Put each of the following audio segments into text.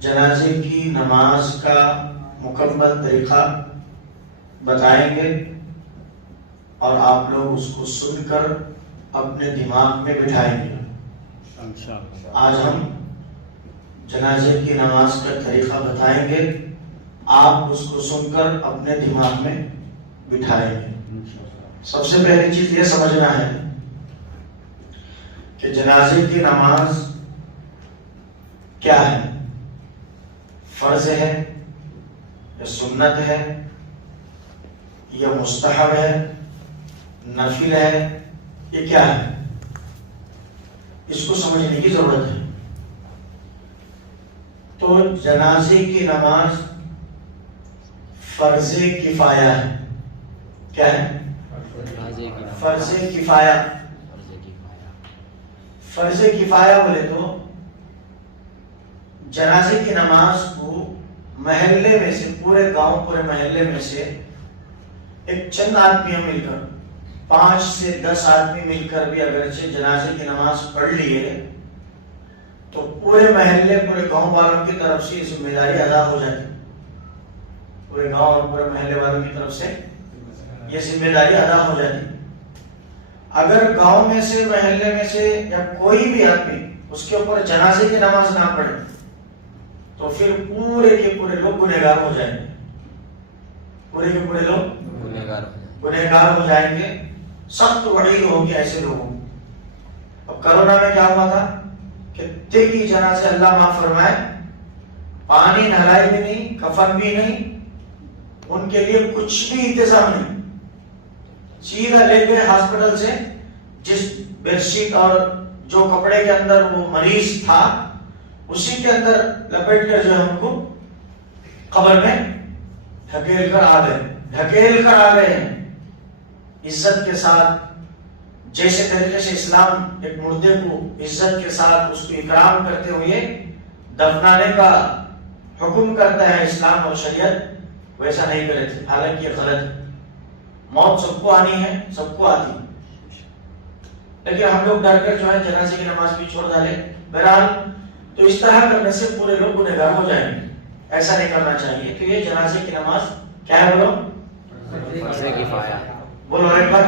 جنازے کی نماز کا مکمل طریقہ بتائیں گے اور آپ لوگ اس کو سن کر اپنے دماغ میں بٹھائیں گے۔ آج ہم جنازے کی نماز کا طریقہ بتائیں گے، آپ اس کو سن کر اپنے دماغ میں بٹھائیں گے۔ سب سے پہلی چیز یہ سمجھنا ہے کہ جنازے کی نماز کیا ہے، فرض ہے یا سنت ہے یا مستحب ہے، نفل ہے، یہ کیا ہے، اس کو سمجھنے کی ضرورت ہے۔ تو جنازے کی نماز فرض کفایہ ہے۔ کیا ہے؟ فرض کفایہ۔ فرض کفایہ بولے تو جنازے کی نماز کو محلے میں سے، پورے گاؤں پورے محلے میں سے ایک چند آدمی مل کر، 5 سے 10 آدمی مل کر بھی اگرچہ جنازے کی نماز پڑھ لیے تو پورے محلے پورے گاؤں والوں کی طرف سے یہ ذمہ داری ادا ہو جاتی، پورے گاؤں اور پورے محلے والوں کی طرف سے یہ ذمہ داری ادا ہو جاتی۔ اگر گاؤں میں سے، محلے میں سے یا کوئی بھی آدمی اس کے اوپر جنازے کی نماز نہ پڑھے تو پھر پورے کے پورے لوگ گنہگار ہو جائیں گے، پورے کے پورے لوگ گنہگار ہو جائیں گے۔ سخت وعید ہوگی ایسے لوگوں۔ اب کرونا میں کیا ہوا تھا کہ کتے کی جنازے اللہ معاف فرمائے، پانی نہلائی بھی نہیں، کفن بھی نہیں، ان کے لیے کچھ بھی انتظام نہیں، سیدھا لے کے ہاسپٹل سے جس بیڈ شیٹ اور جو کپڑے کے اندر وہ مریض تھا اسی کے اندر لپیٹ کر جو ہے ہم کو قبر میں ڈھکیل کر آ گئے ہیں، عزت کے ساتھ، جیسے طریقے سے اسلام ایک مردے کو عزت کے ساتھ اس کو اکرام کرتے ہوئے دفنانے کا حکم کرتا ہے اسلام اور شریعت، ویسا نہیں کرے تھے، حالانکہ یہ غلط ہے۔ موت سب کو آنی ہے، سب کو آتی ہے، لیکن ہم لوگ ڈر کر جو ہے جنازے کی نماز بھی چھوڑ ڈالے۔ بہرحال تو اس طرح کرنے سے پورے لوگ گنہگار ہو جائیں گے، ایسا نہیں کرنا چاہیے۔ تو یہ جنازے کی نماز کیا ہے؟ بولو فرض کفایہ، بولو ایک بار،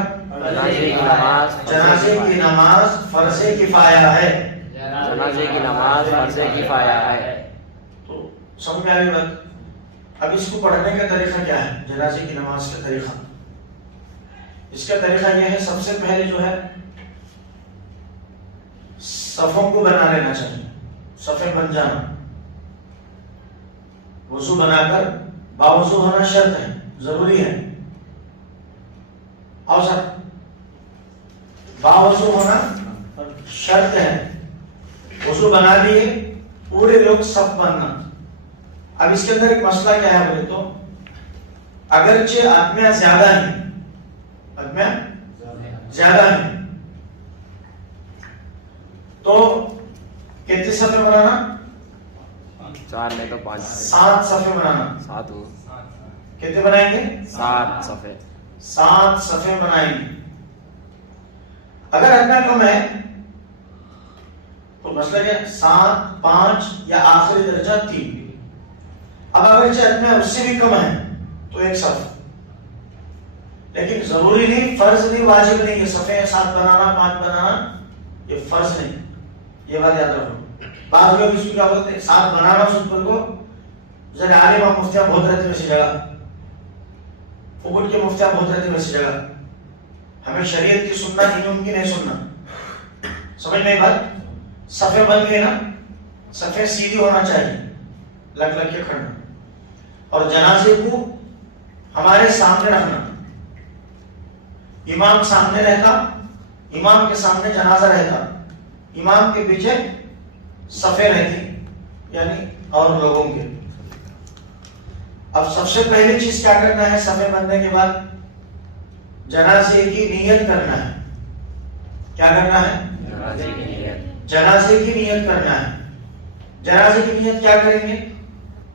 جنازے کی نماز فرض کفایہ ہے، جنازے کی نماز فرض کفایہ ہے۔ تو سمجھ میں آئی بات؟ اب اس کو پڑھنے کا طریقہ کیا ہے؟ جنازے کی نماز کا طریقہ، اس کا طریقہ یہ ہے، سب سے پہلے جو ہے صفوں کو بنا لینا چاہیے، صفیں بن جانا، وضو بنا کر، باوضو ہونا شرط ہے، ضروری ہے، اور سر باوضو ہونا شرط ہے، وضو بنا دیے، پورے لوگ صف بننا۔ اب اس کے اندر ایک مسئلہ کیا ہے بولے تو اگرچہ آدمیاں زیادہ ہیں، آدمیاں زیادہ ہیں تو کتنے صفیں بنانا؟ 4 میں تو 5، 7 صفیں بنانا۔ 7 ہو، کتنے بنائیں گے؟ 7 صفیں، 7 صفیں بنائیں گے۔ اگر اتنا کم ہے تو مسئلہ کیا؟ 7، 5 یا آخری درجہ 3۔ اب اگر اتنا اس سے بھی کم ہے تو 1 صف، لیکن ضروری نہیں، فرض نہیں، واجب نہیں، یہ صفیں 7 بنانا، 5 بنانا یہ فرض نہیں، یہ بات یاد رکھو۔ بعض لوگ اس کو کیا بولتے ہیں، 7 بنانا سن کو ذرا عالم اور مفتیاں بہت رہتے ویسی جگہ، فقٹ کے مفتیاں بہت رہتے ویسی جگہ، ہمیں شریعت کی سننا نہیں، ان کی نہیں سننا، سمجھ میں بات؟ صفیں بن گئے نا، صفیں سیدھی ہونا چاہیے، لگ لگ کے کھڑنا، اور جنازے کو ہمارے سامنے رکھنا، امام سامنے رہتا، امام کے سامنے جنازہ رہتا، امام کے پیچھے صفیں رہتی، یعنی اور لوگوں کے۔ اب سب سے پہلی چیز کیا کرنا ہے؟ صفیں بننے کے بعد جنازے کی نیت کرنا ہے۔ کیا کرنا ہے؟ جنازے کی نیت کرنا ہے۔ جنازے کی نیت کیا کریں گے؟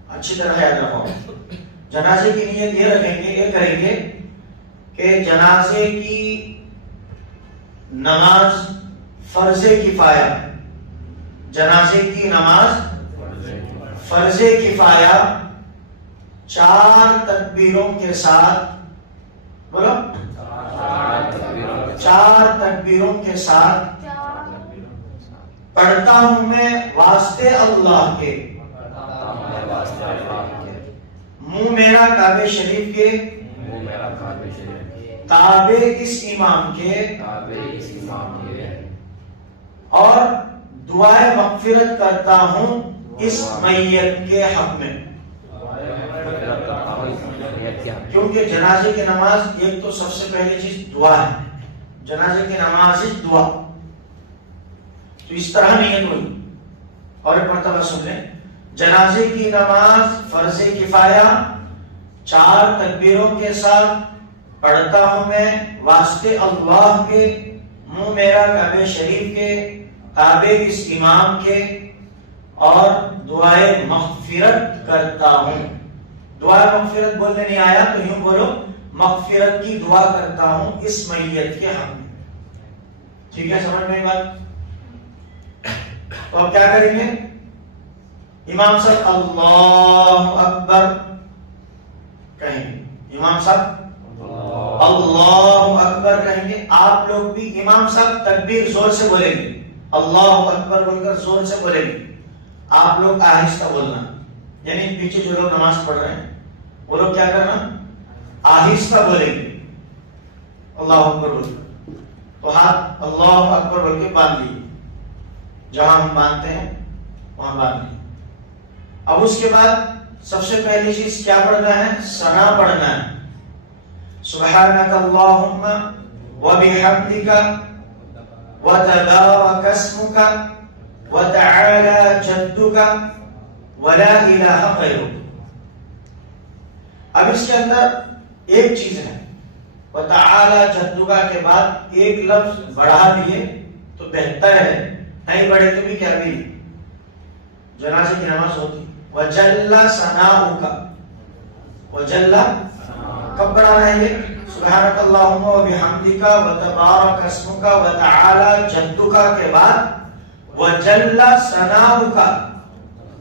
اچھی طرح یاد رکھو، جنازے کی نیت یہ رکھیں گے، یہ کریں گے کہ جنازے کی نماز فرض کفایہ، جنازے کی نماز فرض کفایہ 4 تکبیروں کے ساتھ، بولو 4 تکبیروں کے ساتھ پڑھتا ہوں میں واسطے اللہ کے، منہ میرا کعبہ شریف کے، تابع اس امام کے، اور دعائے مغفرت کرتا ہوں اس میت کے حق میں، کیونکہ جنازے کی نماز ایک تو سب سے پہلی چیز دعا ہے، جنازے کی نماز دعا، تو اس طرح نیت ہوئی۔ اور ایک مرتبہ سن لیں، جنازے کی نماز فرض کفایہ 4 تکبیروں کے ساتھ پڑھتا ہوں میں واسطے اللہ کے، منہ میرا کعبہ شریف کے، تابع اس امام کے، اور دعائے مغفرت کرتا ہوں۔ دعائے مغفرت بولنے نہیں آیا تو یوں بولو، مغفرت کی دعا کرتا ہوں اس میت کے حق میں۔ ٹھیک ہے، سمجھ میں بات؟ تو اب کیا کریں گے؟ امام صاحب اللہ اکبر کہیں گے، امام صاحب اللہ اکبر کہیں گے، آپ لوگ بھی امام صاحب تکبیر زور سے بولیں گے، اللہ اکبر بول کر زور سے بولیں گے، آپ لوگ آہستہ بولنا، یعنی پیچھے جو لوگ نماز پڑھ رہے ہیں وہ لوگ کیا کرنا، آہستہ بولیں گے، اللہ اکبر بول کر، تو ہاتھ اللہ اکبر بول کے باندھ لیے، جہاں ہم باندھتے ہیں وہاں باندھ لیے۔ اب اس کے بعد سب سے پہلی چیز کیا پڑھنا ہے؟ ثنا پڑھنا ہے، سبحانک اللہم وبحمدک وتبارک اسمک وتعالی جدک ولا الہ غیرک۔ اب اس کے اندر ایک چیز ہے، وتعالی جدک کے بعد ایک لفظ بڑھا دیے تو بہتر ہے، نہیں بڑھے تو بھی کیا بھی جنازے کی نماز ہوتی۔ وجل ثناؤک، وجل کب بڑھانا ہے یہ؟ سبحانک اللہم وبحمدک وتبارک اسمک وتعالی جدک کے بعد وجل ثناؤک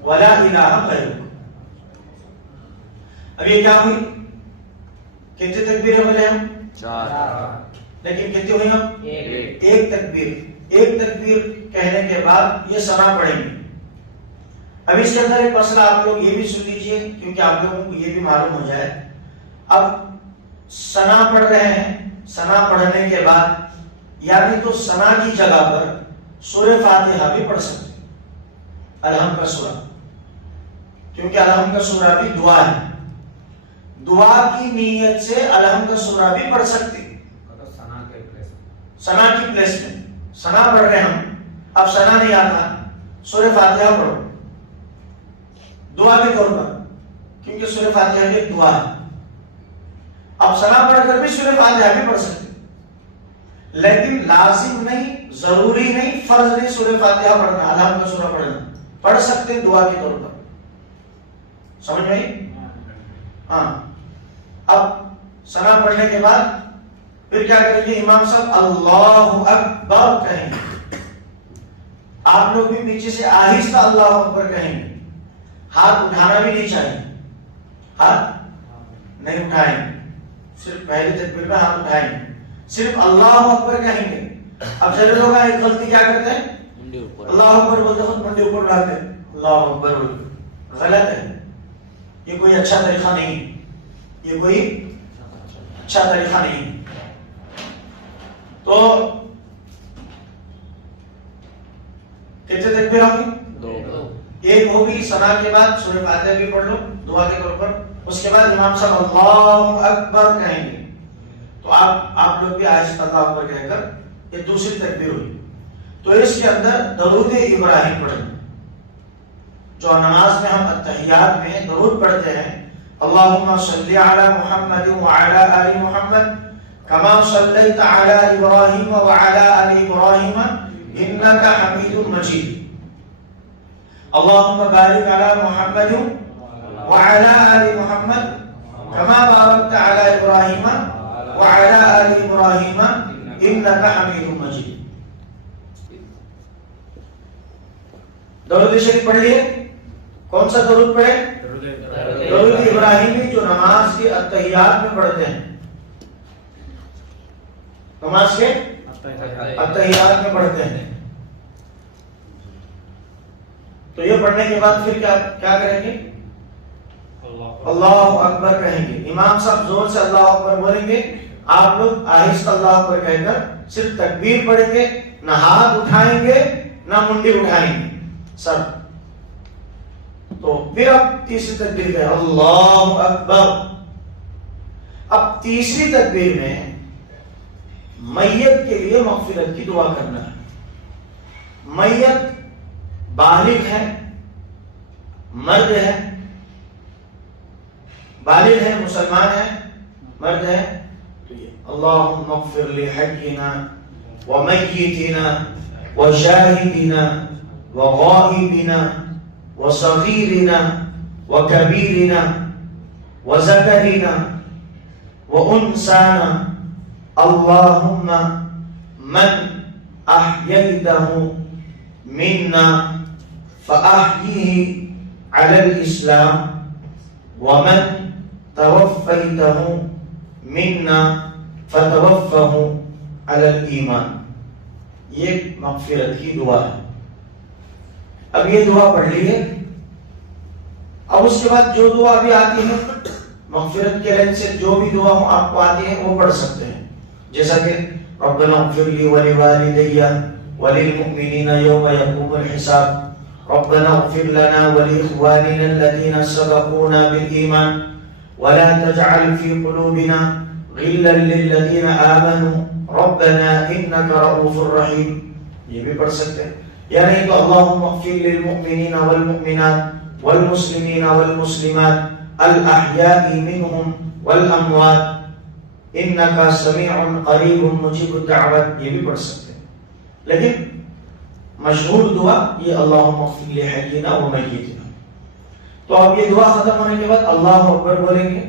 ولا الہ غیرک۔ اب یہ کیا ہوئی؟ کتنے تکبیریں بولے ہم؟ 4، لیکن کتنے ہوئی ہم؟ ایک تکبیر۔ ایک تکبیر کہنے کے بعد یہ ثنا پڑھیں گے۔ اب اس کے اندر ایک مسئلہ آپ لوگ یہ بھی سن لیجئے، کیونکہ آپ لوگوں کو یہ بھی معلوم ہو جائے۔ اب ثنا پڑھ رہے ہیں، ثنا پڑھنے کے بعد یعنی تو ثنا کی جگہ پر سورہ فاتحہ بھی پڑھ سکتے ہیں، الحمد کا سورہ، کیونکہ الحمد کا سورہ بھی دعا ہے، دعا کی نیت سے الحمد کا سورہ بھی پڑھ سکتے ہیں، ثنا کی پلیس میں۔ ثنا پڑھ رہے ہیں ہم، اب ثنا نہیں آتا، سورہ فاتحہ پڑھو دعا کے طور پر، کیونکہ سورہ فاتحہ بھی ایک دعا ہے۔ اب ثنا پڑھ کر بھی سورہ فاتحہ بھی پڑھ سکتے، لیکن لازم نہیں، ضروری نہیں، فرض نہیں سورہ فاتحہ پڑھنا، الحمد کا سورہ پڑھنا، پڑھ سکتے دعا کے طور پر۔ سمجھ میں آئی؟ ہاں۔ اب ثنا پڑھنے کے بعد پھر کیا کریں گے؟ امام صاحب اللہ اکبر کہیں گے، آپ لوگ بھی پیچھے سے آہستہ اللہ اکبر کہیں گے، ہاتھ اٹھانا بھی نہیں چاہیے، ہاتھ نہیں اٹھائیں گے، صرف پہلی تکبیر میں ہاتھ اٹھائیں گے، صرف اللہ اکبر کہیں گے۔ اب چلے لوگ ایک غلطی کیا کرتے ہیں، اللہ اکبر بولتے خود منڈی اوپر اٹھاتے ہیں، اللہ اکبر بولتے، غلط ہے، یہ کوئی اچھا طریقہ نہیں، یہ کوئی اچھا طریقہ نہیں۔ تو کتنے تکبیر ہوگی؟ 2۔ ایک ہوگی ثنا کے بعد سورہ فاتحہ بھی پڑھ لو دعا کے طور پر، اس کے بعد امام صاحب اللہ اکبر کہیں گے، تو آپ لوگ بھی آہستہ اللہ اکبر کہہ کر یہ دوسری تکبیر ہوئی۔ تو اس کے اندر درود ابراہیم پڑھیں، جو نماز میں ہم اتحیات میں درود پڑھتے ہیں، اللہم صلی علی محمد وعلی آل محمد کما صلیت علی ابراہیم وعلی آل ابراہیم انک حمید مجید، اللہم بارک علی محمد وعلی آل محمد کما بارکت علی ابراہیم وعلی آل ابراہیم انک حمید مجید۔ درود شریف پڑھ لیے، کون سا درود پڑھے؟ درود ابراہیمی جو نماز کے اتحیات میں پڑھتے ہیں، نماز کے اتحیات میں پڑھتے ہیں. تو یہ پڑھنے کے بعد پھر کیا کریں گے؟ اللہ اکبر کہیں گے. امام صاحب زور سے اللہ اکبر بولیں گے، آپ لوگ آہستہ اللہ اکبر کہہ کر صرف تکبیر پڑھیں گے، نہ ہاتھ اٹھائیں گے نہ منڈی اٹھائیں گے سر. تو پھر اب تیسری تکبیر ہے اللہ اکبر. اب تیسری تکبیر میں میت کے لیے مغفرت کی دعا کرنا ہے. میت بالغ ہے، مرد ہے، بالغ ہے، مسلمان ہے، مرد ہے، تو یہ اللہم اغفر لحینا ومیتنا وشاہدنا وغائبنا وصغیرنا وکبیرنا وذکرنا وانسانا اللہم من احییتہ منا فأحیہ علی الاسلام ومن توفیتہ منا فتوفہ علی الایمان. یہ مغفرت کی دعا ہے. اب یہ دعا پڑھ لیجیے. اب اس کے بعد جو دعا بھی آتی ہے مغفرت کے لین سے جو بھی دعا آپ کو آتی ہے وہ پڑھ سکتے ہیں، جیسا کہ ربنا اغفر لی ولوالدی وللمؤمنین یوم یقوم الحساب، ربنا اغفر لنا ولاخواننا الذین سبقونا بالایمان ولا تجعل في قلوبنا غلا للذین آمنوا ربنا انك رؤوف رحیم. یہ بھی پڑھ سکتے ہیں. یا نہیں تو اللہم اغفر للمؤمنین والمؤمنات والمسلمین والمسلمات الاحیاء منهم والاموات انك سمیع قریب مجیب الدعوات. یہ بھی پڑھ سکتے ہیں. لیکن مشہور دعا یہ اللہم اغفر لحینا ومیتنا. تو اب یہ دعا ختم ہونے کے بعد اللہ اکبر بولیں گے.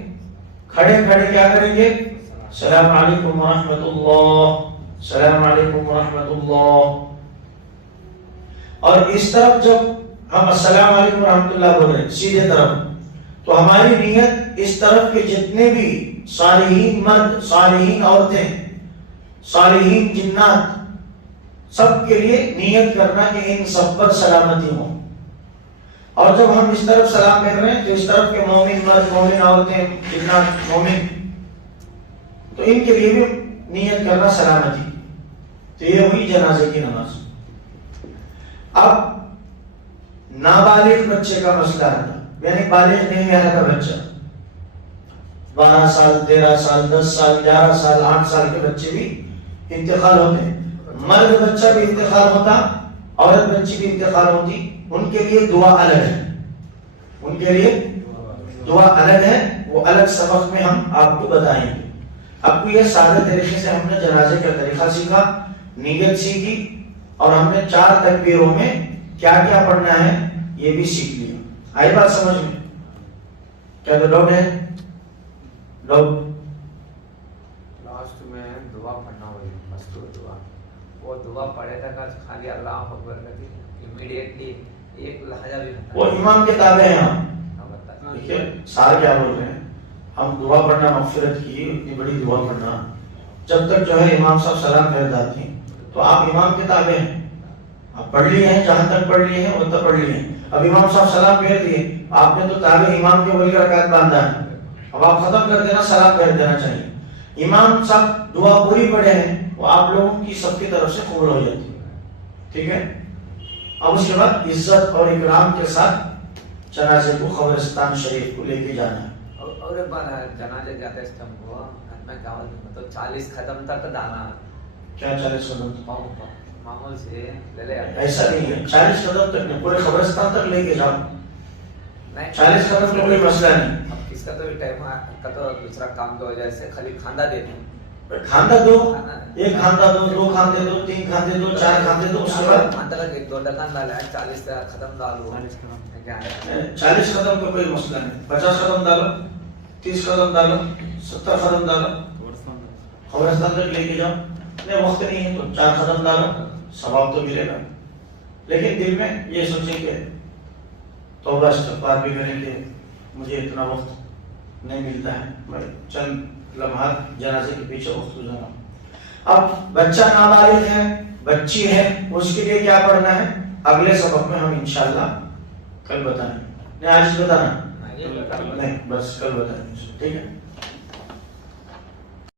کھڑے کھڑے کیا کریں گے؟ السلام علیکم ورحمۃ اللہ، السلام علیکم ورحمۃ اللہ. اور اس طرف جب ہم السلام علیکم ورحمۃ اللہ بول رہے ہیں سیدھے طرف، تو ہماری نیت اس طرف کے جتنے بھی صالحین مرد، صالحین عورتیں، صالحین جنات، سب کے لیے نیت کرنا کہ ان سب پر سلامتی ہو. اور جب ہم اس طرف سلام کہہ رہے ہیں تو اس طرف کے مومن مرد، مومن عورتیں، جنات، مومن، تو ان کے لیے بھی نیت کرنا سلامتی. تو یہ ہوئی جنازے کی نماز. اب نابالغ بچے کا مسئلہ ہے، یعنی بالغ نہیں آیا تھا بچہ، 12 سال 13 سال 10 سال 11 سال 8 سال کے بچے بھی انتقال ہوتے ہیں. مرد بچہ بھی انتقال ہوتا، عورت بچی بھی انتقال ہوتی. ان کے لیے دعا الگ ہے، ان کے لیے دعا الگ ہے. وہ الگ سبق میں ہم آپ کو بتائیں گے. آپ کو یہ سادہ طریقے سے ہم نے جنازے کا طریقہ سیکھا، نیت سیکھی، اور ہم نے 4 تکبیروں میں کیا کیا پڑھنا ہے یہ بھی سیکھ لیا. آئی بات سمجھ میں؟ کیا تو ڈاؤٹ ہے؟ ڈاؤٹ؟ لاسٹ میں دعا پڑھنا ہوئی مستور دعا، وہ دعا پڑھے تھا خالی اللہ اکبر کہتی امیڈیٹلی ایک لہجہ بھی وہ امام کے تابع ہیں. ہم دیکھیے سارے کیا بول رہے ہیں، ہم دعا پڑھنا مغفرت کی اتنی بڑی دعا پڑھنا، جب تک جو ہے امام صاحب سلام پھیر جاتے ہیں تو آپ امام کے تابع ہیں. آپ پڑھ لیے ہیں، جہاں تک پڑھ لیے ہیں اتنا پڑھ لیے ہیں. اب امام صاحب سلام پھیر دیے، آپ نے تو تابع امام کے ولی رکعت باندھا ہے، اب آپ ختم کر دینا، سلام پھیر دینا چاہیے. امام صاحب دعا پوری پڑھے ہیں، وہ آپ لوگوں کی سب کی طرف سے قبول ہو جاتی ہے. ٹھیک ہے. اب اس کے بعد عزت اور اکرام کے ساتھ جنازے کو قبرستان شریف کو لے کے جانا ہے. اور ایک بار جنازے جاتے اس ٹائم کو میں کیا مطلب 40 ختم تک دانا. کیا 40 قدم؟ معمول سے لے لے. ایسا نہیں ہے، 40 قدم تک نہیں، پورے قبرستان تک لے کے جاؤ. 40 قدم کا کوئی مسئلہ نہیں. اب کس کا تو ٹائم کا تو دوسرا کام کی وجہ سے خالی کھاندہ دے دیں. کھاندہ دو، ایک کھاندہ دو، 2 کھاندے دو، 3 کھاندے دو، 4 کھاندے دو. اس کے بعد کھاندہ کا 2 ڈکان ڈالا ہے، 40 ختم ڈالو. 40 قدم کا کوئی مسئلہ نہیں. 50 قدم ڈالو، 30 قدم ڈالو، 70 قدم ڈالو، قبرستان تک لے کے جاؤ. نہیں وقت نہیں ہے تو 4 قدم ڈالو، ثواب تو ملے گا. لیکن دل میں یہ سوچیں کہ توبہ استغفار بھی کریں کہ مجھے اتنا وقت نہیں ملتا ہے، میں چند لمحات جنازے کے پیچھے وقت گزارا. اب بچہ نابالغ ہے، بچی ہے، اس کے لیے کیا پڑھنا ہے اگلے سبق میں ہم انشاءاللہ کل بتائیں. نہیں آج بتانا نہیں، بس کل بتائیں. ٹھیک ہے.